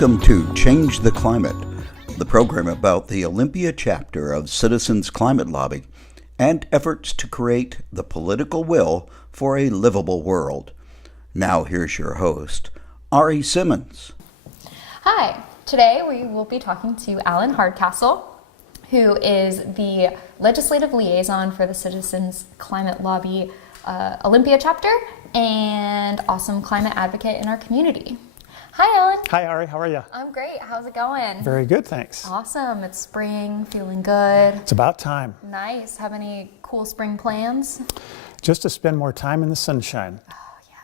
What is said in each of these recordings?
Welcome to Change the Climate, the program about the Olympia chapter of Citizens Climate Lobby and efforts to create the political will for a livable world. Now here's your host, Ari Simmons. Hi, today we will be talking to Alan Hardcastle, who is the legislative liaison for the Citizens Climate Lobby Olympia chapter and awesome climate advocate in our community. Hi, Alan. Hi, Ari. How are you? I'm great. How's it going? Very good, thanks. Awesome. It's spring, feeling good. It's about time. Nice. Have any cool spring plans? Just to spend more time in the sunshine. Oh, yeah.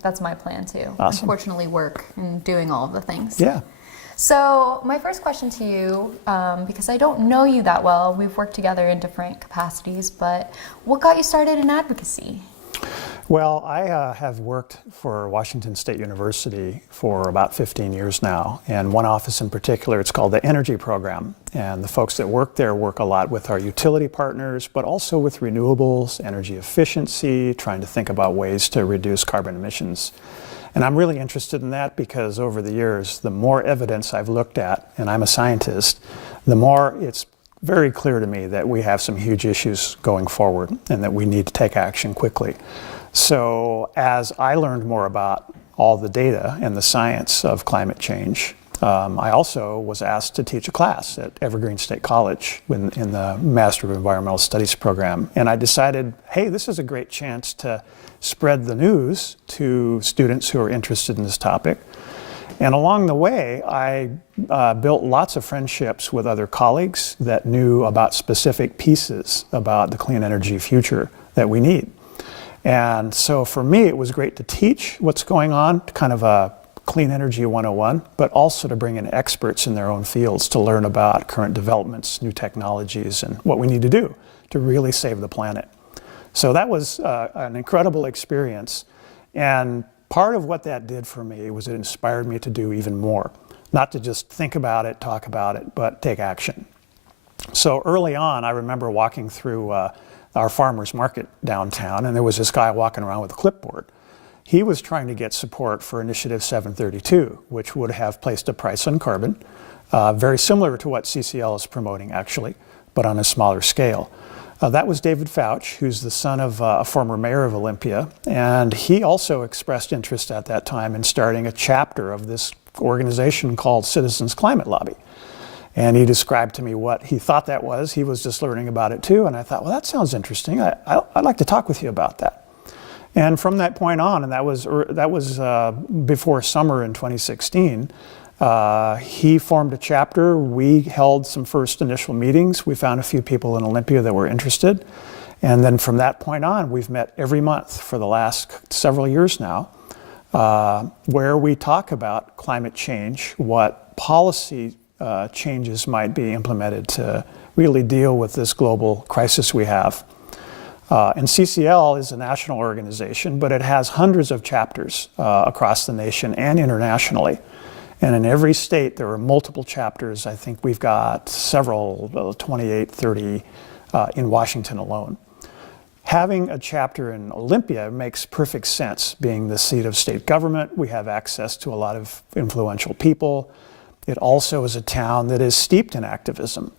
That's my plan, too. Awesome. Unfortunately, work and doing all of the things. Yeah. So my first question to you, because I don't know you that well, we've worked together in different capacities, but what got you started in advocacy? Well, I have worked for Washington State University for about 15 years now, and one office in particular, it's called the Energy Program. And the folks that work there work a lot with our utility partners, but also with renewables, energy efficiency, trying to think about ways to reduce carbon emissions. And I'm really interested in that because over the years, the more evidence I've looked at, and I'm a scientist, the more it's very clear to me that we have some huge issues going forward and that we need to take action quickly. So as I learned more about all the data and the science of climate change, I also was asked to teach a class at Evergreen State College in the Master of Environmental Studies program. And I decided, hey, this is a great chance to spread the news to students who are interested in this topic. And along the way, I built lots of friendships with other colleagues that knew about specific pieces about the clean energy future that we need. And so for me, it was great to teach what's going on, kind of a clean energy 101, but also to bring in experts in their own fields to learn about current developments, new technologies, and what we need to do to really save the planet. So that was an incredible experience. And part of what that did for me was it inspired me to do even more. Not to just think about it, talk about it, but take action. So early on, I remember walking through our farmer's market downtown, and there was this guy walking around with a clipboard. He was trying to get support for Initiative 732, which would have placed a price on carbon, very similar to what CCL is promoting actually, but on a smaller scale. That was David Fauch, who's the son of a former mayor of Olympia, and he also expressed interest at that time in starting a chapter of this organization called Citizens Climate Lobby. And he described to me what he thought that was. He was just learning about it too, and I thought, well, that sounds interesting. I'd like to talk with you about that. And from that point on, and that was before summer in 2016, he formed a chapter. We held some first initial meetings. We found a few people in Olympia that were interested. And then from that point on, we've met every month for the last several years now, where we talk about climate change, what policy changes might be implemented to really deal with this global crisis we have. And CCL is a national organization, but it has hundreds of chapters across the nation and internationally. And in every state, there are multiple chapters. I think we've got several, 28, 30 in Washington alone. Having a chapter in Olympia makes perfect sense. Being the seat of state government, we have access to a lot of influential people. It also is a town that is steeped in activism.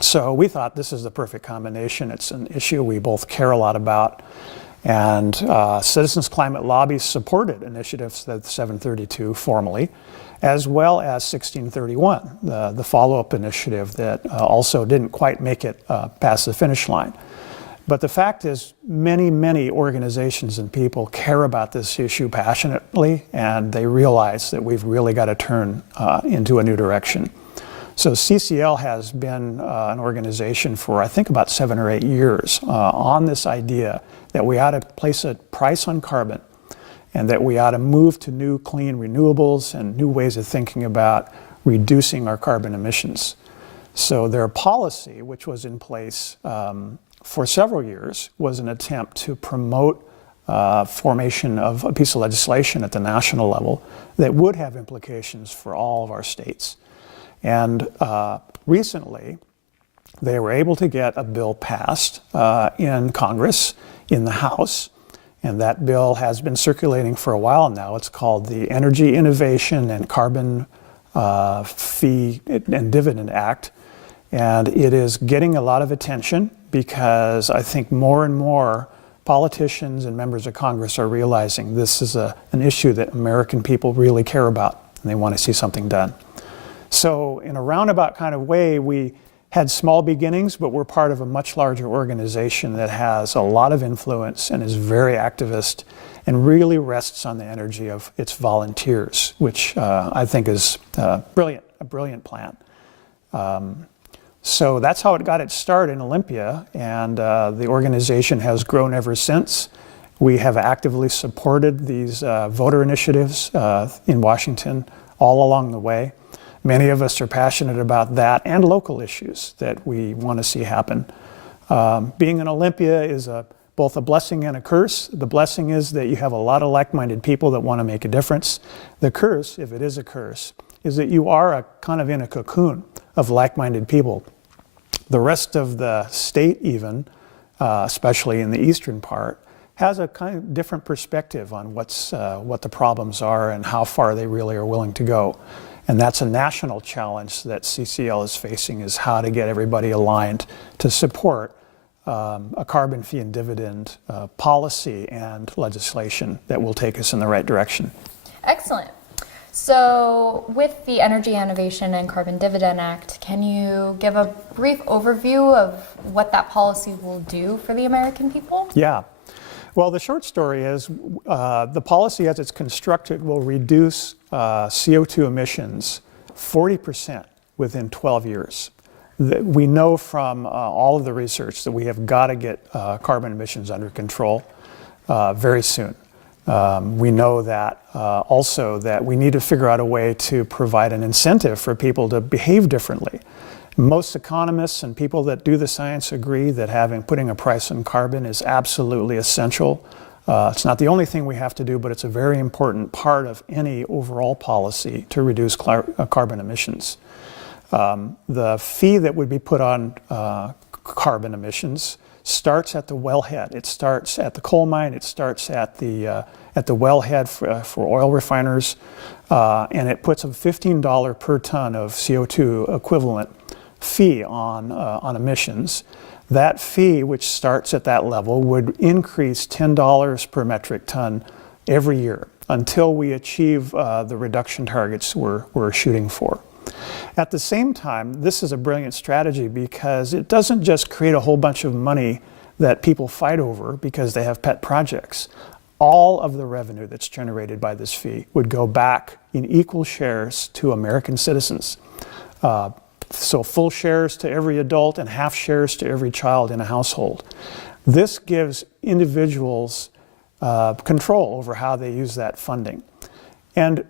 So we thought this is the perfect combination. It's an issue we both care a lot about. And Citizens Climate Lobby supported Initiative 732 formally, as well as 1631, the follow-up initiative that also didn't quite make it past the finish line. But the fact is, many, many organizations and people care about this issue passionately, and they realize that we've really got to turn into a new direction. So CCL has been an organization for, I think, about 7 or 8 years on this idea that we ought to place a price on carbon and that we ought to move to new clean renewables and new ways of thinking about reducing our carbon emissions. So their policy, which was in place for several years, was an attempt to promote formation of a piece of legislation at the national level that would have implications for all of our states. And recently, they were able to get a bill passed in Congress, in the House, and that bill has been circulating for a while now. It's called the Energy Innovation and Carbon Fee and Dividend Act. And it is getting a lot of attention because I think more and more politicians and members of Congress are realizing this is an issue that American people really care about and they want to see something done. So in a roundabout kind of way, we had small beginnings, but we're part of a much larger organization that has a lot of influence and is very activist and really rests on the energy of its volunteers, which I think is a brilliant plan. So that's how it got its start in Olympia, and the organization has grown ever since. We have actively supported these voter initiatives in Washington all along the way. Many of us are passionate about that and local issues that we want to see happen. Being in Olympia is both a blessing and a curse. The blessing is that you have a lot of like-minded people that want to make a difference. The curse, if it is a curse, is that you are kind of in a cocoon of like-minded people. The rest of the state even, especially in the eastern part, has a kind of different perspective on what the problems are and how far they really are willing to go. And that's a national challenge that CCL is facing, is how to get everybody aligned to support a carbon fee and dividend policy and legislation that will take us in the right direction. Excellent. So with the Energy Innovation and Carbon Dividend Act, can you give a brief overview of what that policy will do for the American people? Yeah. Well, the short story is the policy as it's constructed will reduce CO2 emissions 40% within 12 years. We know from all of the research that we have got to get carbon emissions under control very soon. We know that also that we need to figure out a way to provide an incentive for people to behave differently. Most economists and people that do the science agree that putting a price on carbon is absolutely essential. It's not the only thing we have to do, but it's a very important part of any overall policy to reduce carbon emissions. The fee that would be put on carbon emissions starts at the wellhead. It starts at the coal mine. It starts at the wellhead for oil refiners, and it puts a $15 per ton of CO2 equivalent fee on emissions. That fee, which starts at that level, would increase $10 per metric ton every year until we achieve the reduction targets we're shooting for. At the same time, this is a brilliant strategy because it doesn't just create a whole bunch of money that people fight over because they have pet projects. All of the revenue that's generated by this fee would go back in equal shares to American citizens. So full shares to every adult and half shares to every child in a household. This gives individuals control over how they use that funding. And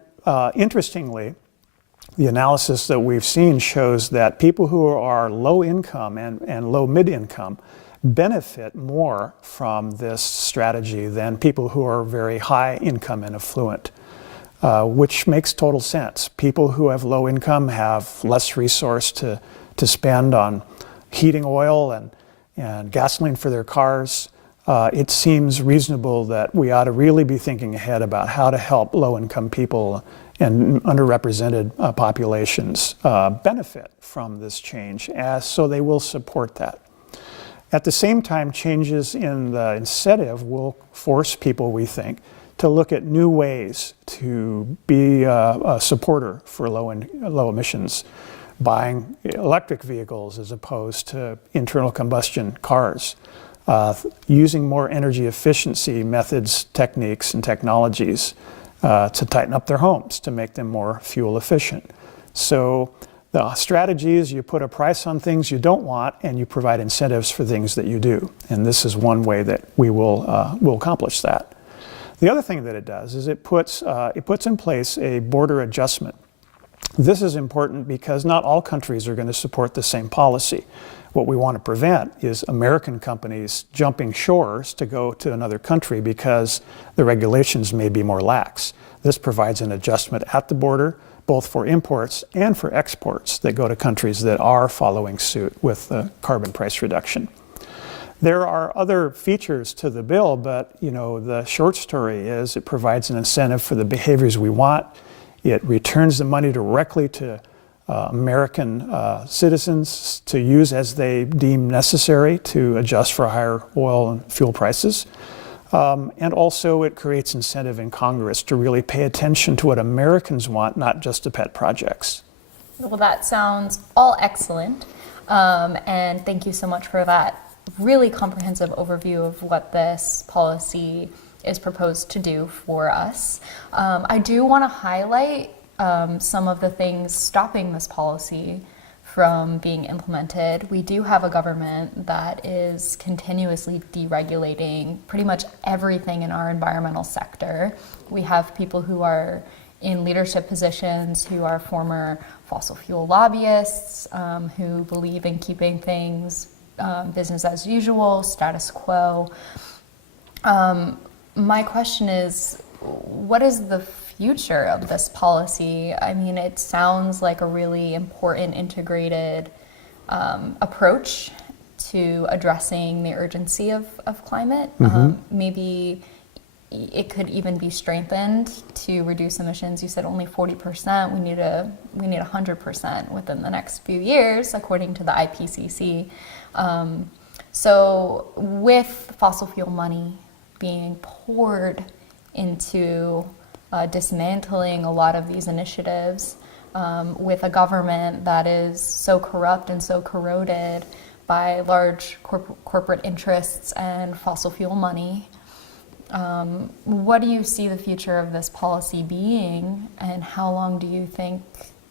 interestingly, the analysis that we've seen shows that people who are low income and low mid-income benefit more from this strategy than people who are very high income and affluent. Which makes total sense. People who have low income have less resource to spend on heating oil and gasoline for their cars. It seems reasonable that we ought to really be thinking ahead about how to help low-income people and underrepresented populations benefit from this change, so they will support that. At the same time, changes in the incentive will force people, we think, to look at new ways to be a supporter for low emissions, buying electric vehicles as opposed to internal combustion cars, using more energy efficiency methods, techniques, and technologies to tighten up their homes, to make them more fuel efficient. So the strategy is you put a price on things you don't want and you provide incentives for things that you do. And this is one way that we will accomplish that. The other thing that it does is it puts in place a border adjustment. This is important because not all countries are going to support the same policy. What we want to prevent is American companies jumping shores to go to another country because the regulations may be more lax. This provides an adjustment at the border, both for imports and for exports that go to countries that are following suit with the carbon price reduction. There are other features to the bill, but the short story is it provides an incentive for the behaviors we want. It returns the money directly to American citizens to use as they deem necessary to adjust for higher oil and fuel prices. And also it creates incentive in Congress to really pay attention to what Americans want, not just to pet projects. Well, that sounds all excellent. And thank you so much for that really comprehensive overview of what this policy is proposed to do for us. I do want to highlight some of the things stopping this policy from being implemented. We do have a government that is continuously deregulating pretty much everything in our environmental sector. We have people who are in leadership positions who are former fossil fuel lobbyists, who believe in keeping things business as usual, status quo. My question is, what is the future of this policy? I mean, it sounds like a really important integrated approach to addressing the urgency of climate. Maybe it could even be strengthened to reduce emissions. You said only 40%. We need 100% within the next few years, according to the IPCC. So with fossil fuel money being poured into dismantling a lot of these initiatives, with a government that is so corrupt and so corroded by large corporate interests and fossil fuel money, what do you see the future of this policy being, and how long do you think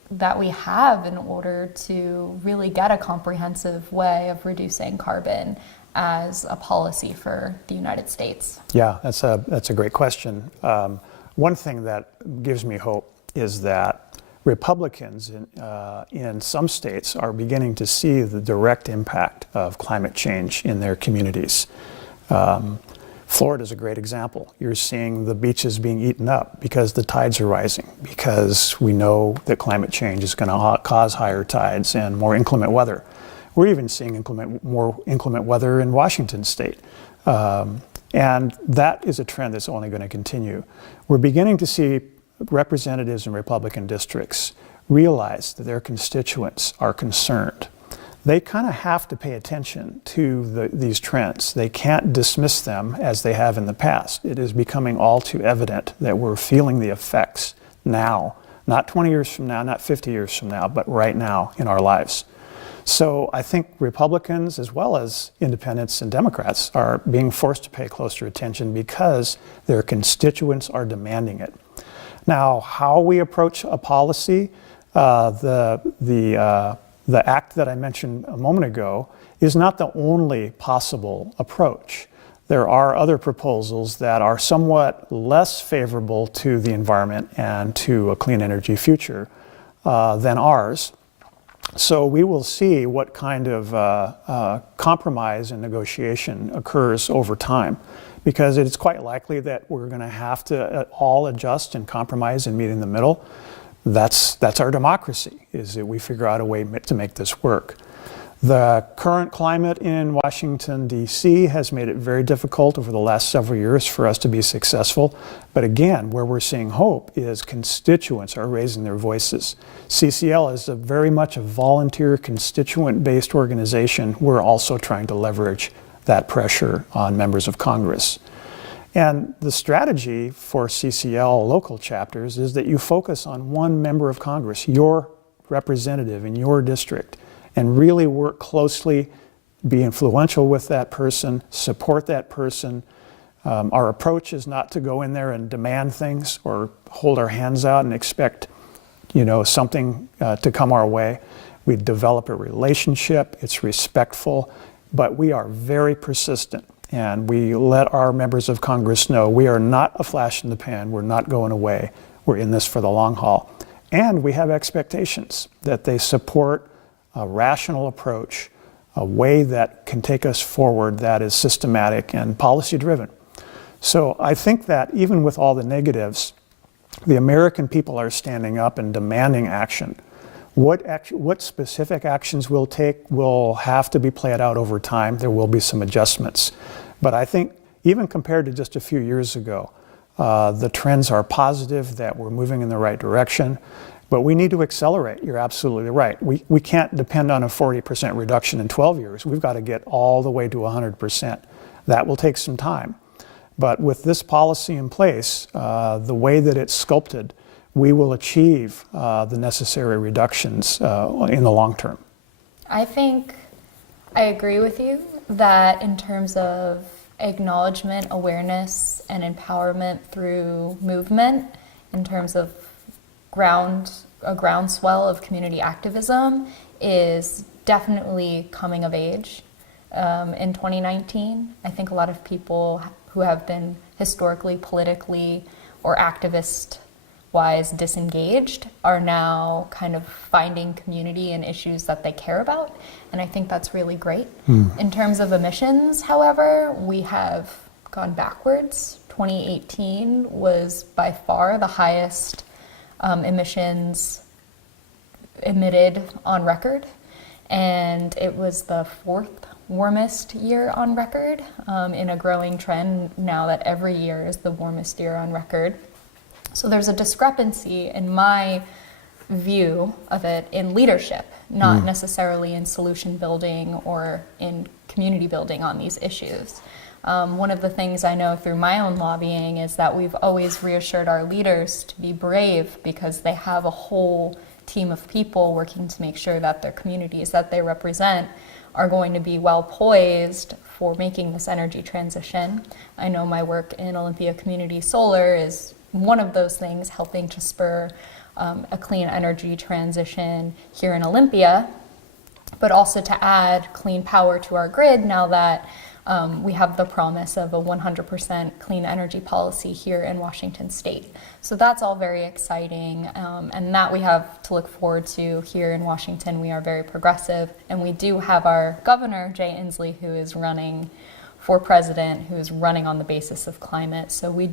that we have in order to really get a comprehensive way of reducing carbon as a policy for the United States? Yeah, that's a great question. One thing that gives me hope is that Republicans in some states are beginning to see the direct impact of climate change in their communities. Florida is a great example. You're seeing the beaches being eaten up because the tides are rising, because we know that climate change is going to cause higher tides and more inclement weather. We're even seeing more inclement weather in Washington state. And that is a trend that's only going to continue. We're beginning to see representatives in Republican districts realize that their constituents are concerned. They kind of have to pay attention to these trends. They can't dismiss them as they have in the past. It is becoming all too evident that we're feeling the effects now, not 20 years from now, not 50 years from now, but right now in our lives. So I think Republicans, as well as independents and Democrats, are being forced to pay closer attention because their constituents are demanding it. Now, how we approach a policy, the act that I mentioned a moment ago is not the only possible approach. There are other proposals that are somewhat less favorable to the environment and to a clean energy future than ours. So we will see what kind of compromise and negotiation occurs over time, because it's quite likely that we're going to have to all adjust and compromise and meet in the middle. That's our democracy, is that we figure out a way to make this work. The current climate in Washington, D.C. has made it very difficult over the last several years for us to be successful. But again, where we're seeing hope is constituents are raising their voices. CCL is very much a volunteer, constituent-based organization. We're also trying to leverage that pressure on members of Congress. And the strategy for CCL local chapters is that you focus on one member of Congress, your representative in your district, and really work closely, be influential with that person, support that person. Our approach is not to go in there and demand things or hold our hands out and expect, something to come our way. We develop a relationship, it's respectful, but we are very persistent. And we let our members of Congress know we are not a flash in the pan, we're not going away, we're in this for the long haul. And we have expectations that they support a rational approach, a way that can take us forward that is systematic and policy driven. So I think that even with all the negatives, the American people are standing up and demanding action. What specific actions we'll take will have to be played out over time. There will be some adjustments. But I think even compared to just a few years ago, The trends are positive, that we're moving in the right direction, but we need to accelerate. You're absolutely right. We can't depend on a 40% reduction in 12 years. We've got to get all the way to 100%. That will take some time. But with this policy in place, the way that it's sculpted, we will achieve the necessary reductions in the long term. I think I agree with you that in terms of acknowledgement, awareness, and empowerment through movement, in terms of a groundswell of community activism, is definitely coming of age. In 2019, I think a lot of people who have been historically, politically, or activist-wise disengaged are now kind of finding community in issues that they care about, and I think that's really great. In terms of emissions, however, we have gone backwards. 2018 was by far the highest emissions emitted on record, and it was the fourth warmest year on record, in a growing trend now that every year is the warmest year on record. So there's a discrepancy in my view of it in leadership, not necessarily in solution building or in community building on these issues. One of the things I know through my own lobbying is that we've always reassured our leaders to be brave because they have a whole team of people working to make sure that their communities that they represent are going to be well poised for making this energy transition. I know my work in Olympia Community Solar is one of those things, helping to spur a clean energy transition here in Olympia, but also to add clean power to our grid now that we have the promise of a 100% clean energy policy here in Washington State. So that's all very exciting, and that we have to look forward to here in Washington. We are very progressive, and we do have our governor, Jay Inslee, who is running for president, who's running on the basis of climate. So we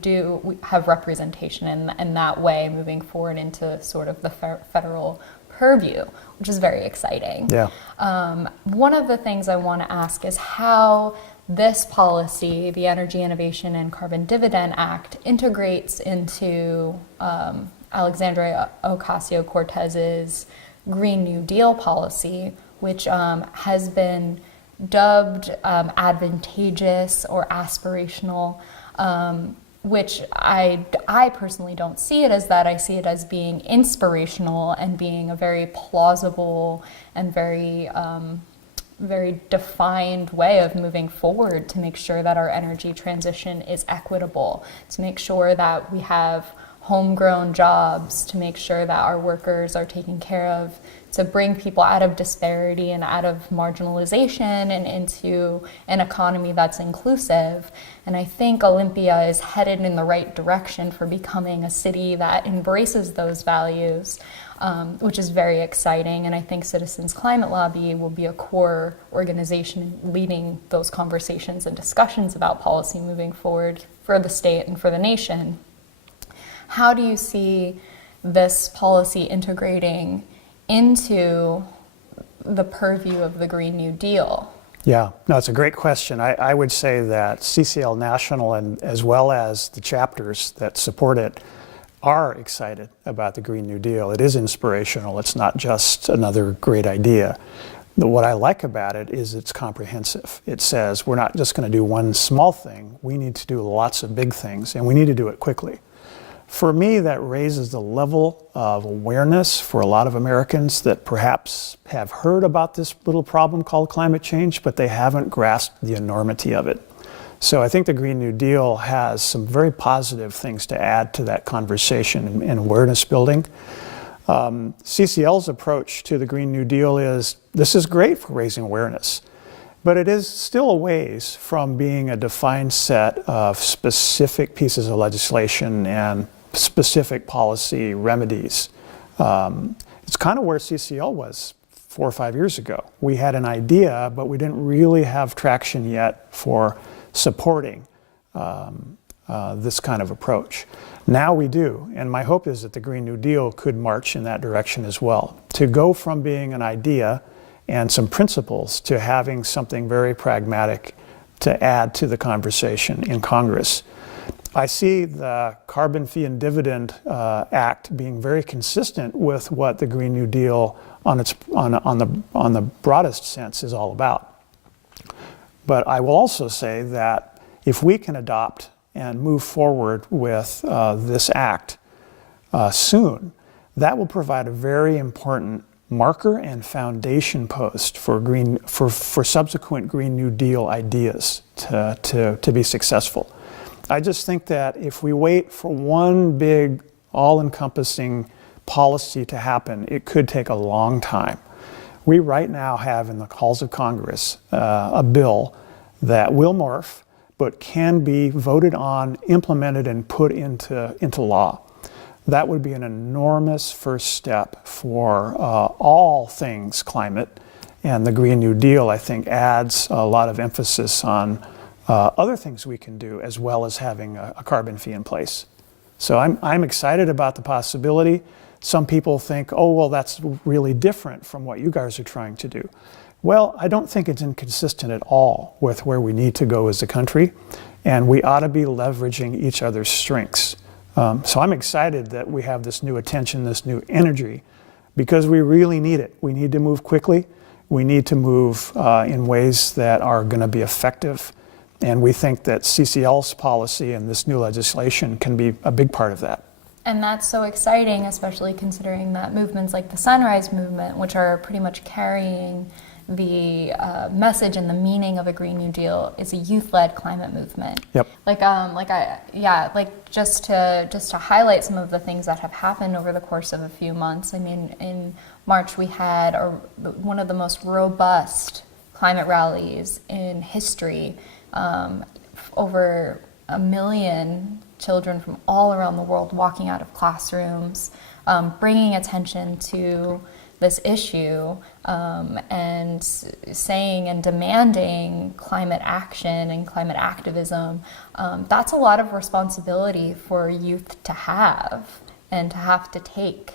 have representation in that way moving forward into sort of the federal purview, which is very exciting. Yeah. One of the things I want to ask is how this policy, the Energy Innovation and Carbon Dividend Act, integrates into Alexandria Ocasio-Cortez's Green New Deal policy, which has been dubbed advantageous or aspirational, which I personally don't see it as that. I see it as being inspirational and being a very plausible and very defined way of moving forward to make sure that our energy transition is equitable, to make sure that we have homegrown jobs, to make sure that our workers are taken care of, to bring people out of disparity and out of marginalization and into an economy that's inclusive. And I think Olympia is headed in the right direction for becoming a city that embraces those values, which is very exciting. And I think Citizens Climate Lobby will be a core organization leading those conversations and discussions about policy moving forward for the state and for the nation. How do you see this policy integrating into the purview of the Green New Deal? Yeah, no, it's a great question. I would say that CCL National, and as well as the chapters that support it, are excited about the Green New Deal. It is inspirational. It's not just another great idea. What I like about it is it's comprehensive. It says we're not just going to do one small thing. We need to do lots of big things, and we need to do it quickly. For me, that raises the level of awareness for a lot of Americans that perhaps have heard about this little problem called climate change, but they haven't grasped the enormity of it. So I think the Green New Deal has some very positive things to add to that conversation and awareness building. CCL's approach to the Green New Deal is, this is great for raising awareness, but it is still a ways from being a defined set of specific pieces of legislation and specific policy remedies. It's kind of where CCL was 4 or 5 years ago. We had an idea, but we didn't really have traction yet for supporting this kind of approach. Now we do, and my hope is that the Green New Deal could march in that direction as well, to go from being an idea and some principles to having something very pragmatic to add to the conversation in Congress. I see the Carbon Fee and Dividend Act being very consistent with what the Green New Deal on the broadest sense is all about. But I will also say that if we can adopt and move forward with this act soon, that will provide a very important marker and foundation post for subsequent Green New Deal ideas to be successful. I just think that if we wait for one big, all-encompassing policy to happen, it could take a long time. We right now have in the halls of Congress a bill that will morph, but can be voted on, implemented, and put into law. That would be an enormous first step for all things climate, and the Green New Deal, I think, adds a lot of emphasis on other things we can do, as well as having a carbon fee in place. So I'm excited about the possibility. Some people think, oh, well, that's really different from what you guys are trying to do. Well, I don't think it's inconsistent at all with where we need to go as a country, and we ought to be leveraging each other's strengths. So I'm excited that we have this new attention, this new energy, because we really need it. We need to move quickly. We need to move in ways that are going to be effective. And we think that CCL's policy and this new legislation can be a big part of that. And that's so exciting, especially considering that movements like the Sunrise Movement, which are pretty much carrying the message and the meaning of a Green New Deal, is a youth-led climate movement. Yep. Just to highlight some of the things that have happened over the course of a few months. I mean, in March we had one of the most robust climate rallies in history. Over 1 million children from all around the world walking out of classrooms, bringing attention to this issue, and saying and demanding climate action and climate activism. That's a lot of responsibility for youth to have and to have to take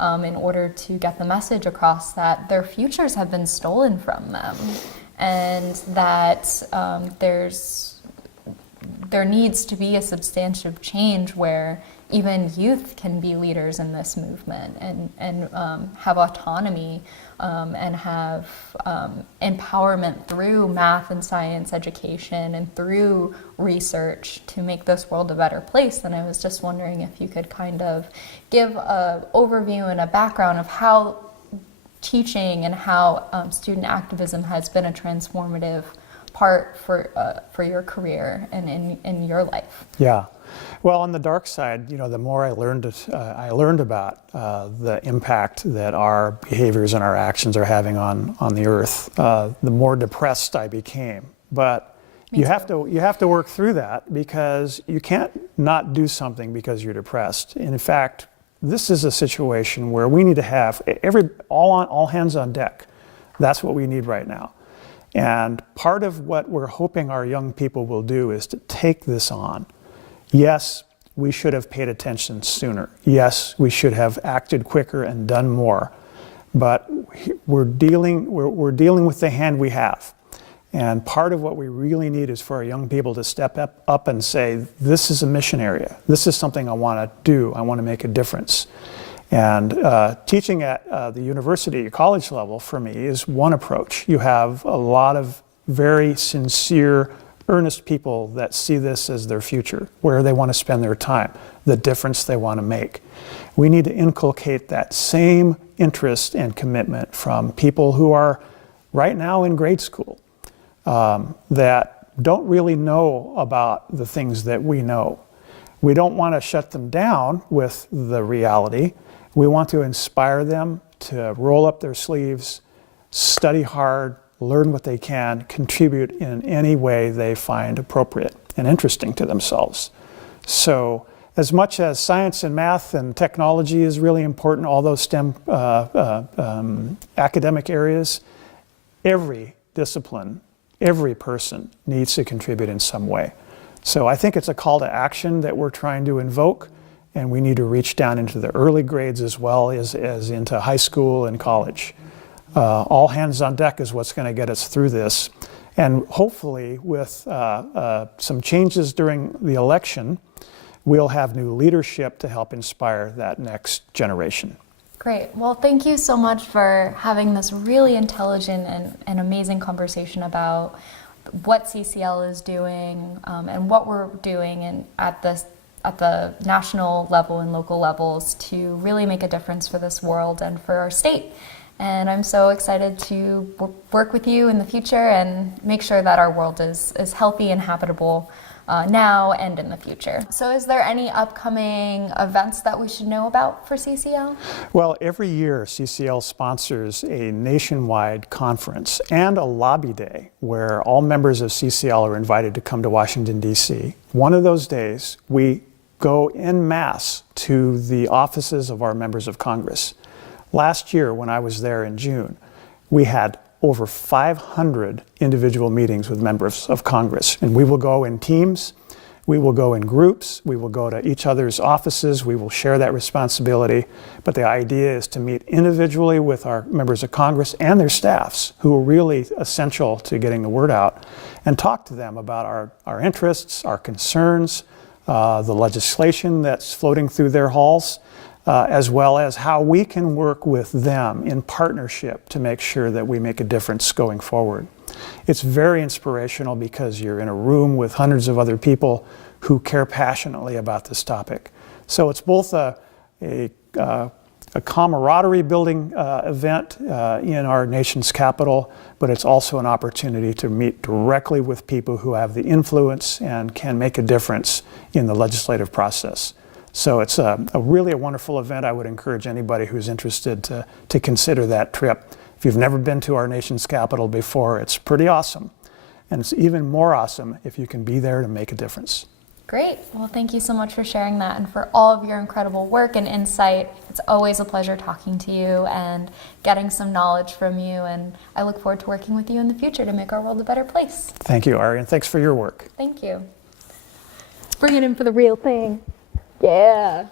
in order to get the message across that their futures have been stolen from them, and that there needs to be a substantive change where even youth can be leaders in this movement and have autonomy and have empowerment through math and science education and through research to make this world a better place. And I was just wondering if you could kind of give an overview and a background of how teaching and how student activism has been a transformative part for your career and in your life. Yeah. Well, on the dark side, the more I learned about the impact that our behaviors and our actions are having on the earth, the more depressed I became. But you have to work through that, because you can't not do something because you're depressed. And in fact, this is a situation where we need to have all hands on deck. That's what we need right now. And part of what we're hoping our young people will do is to take this on. Yes, we should have paid attention sooner. Yes, we should have acted quicker and done more. But we're dealing with the hand we have. And part of what we really need is for our young people to step up and say, this is a mission area. This is something I want to do. I want to make a difference. And teaching at the university, college level, for me, is one approach. You have a lot of very sincere, earnest people that see this as their future, where they want to spend their time, the difference they want to make. We need to inculcate that same interest and commitment from people who are right now in grade school, that don't really know about the things that we know. We don't want to shut them down with the reality. We want to inspire them to roll up their sleeves, study hard, learn what they can, contribute in any way they find appropriate and interesting to themselves. So as much as science and math and technology is really important, all those STEM academic areas, every discipline, every person needs to contribute in some way. So I think it's a call to action that we're trying to invoke, and we need to reach down into the early grades as well as into high school and college. All hands on deck is what's going to get us through this. And hopefully with some changes during the election, we'll have new leadership to help inspire that next generation. Great. Well, thank you so much for having this really intelligent and amazing conversation about what CCL is doing and what we're doing at the national level and local levels to really make a difference for this world and for our state. And I'm so excited to work with you in the future and make sure that our world is healthy and habitable now and in the future. So is there any upcoming events that we should know about for CCL? Well, every year CCL sponsors a nationwide conference and a lobby day where all members of CCL are invited to come to Washington, D.C. One of those days, we go en masse to the offices of our members of Congress. Last year, when I was there in June, we had over 500 individual meetings with members of Congress. And we will go in teams, we will go in groups, we will go to each other's offices, we will share that responsibility. But the idea is to meet individually with our members of Congress and their staffs, who are really essential to getting the word out, and talk to them about our interests, our concerns, the legislation that's floating through their halls, as well as how we can work with them in partnership to make sure that we make a difference going forward. It's very inspirational because you're in a room with hundreds of other people who care passionately about this topic. So it's both a camaraderie building event in our nation's capital, but it's also an opportunity to meet directly with people who have the influence and can make a difference in the legislative process. So it's really a wonderful event. I would encourage anybody who's interested to consider that trip. If you've never been to our nation's capital before, it's pretty awesome. And it's even more awesome if you can be there to make a difference. Great. Well, thank you so much for sharing that and for all of your incredible work and insight. It's always a pleasure talking to you and getting some knowledge from you. And I look forward to working with you in the future to make our world a better place. Thank you, Ari, and thanks for your work. Thank you. Bring it in for the real thing. Yeah.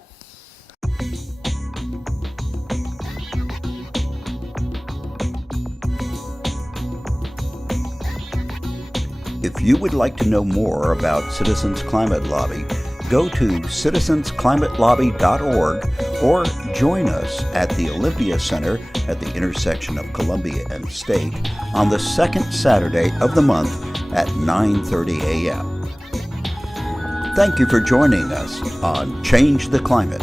If you would like to know more about Citizens Climate Lobby, go to citizensclimatelobby.org or join us at the Olympia Center at the intersection of Columbia and State on the second Saturday of the month at 9:30 a.m. Thank you for joining us on Change the Climate.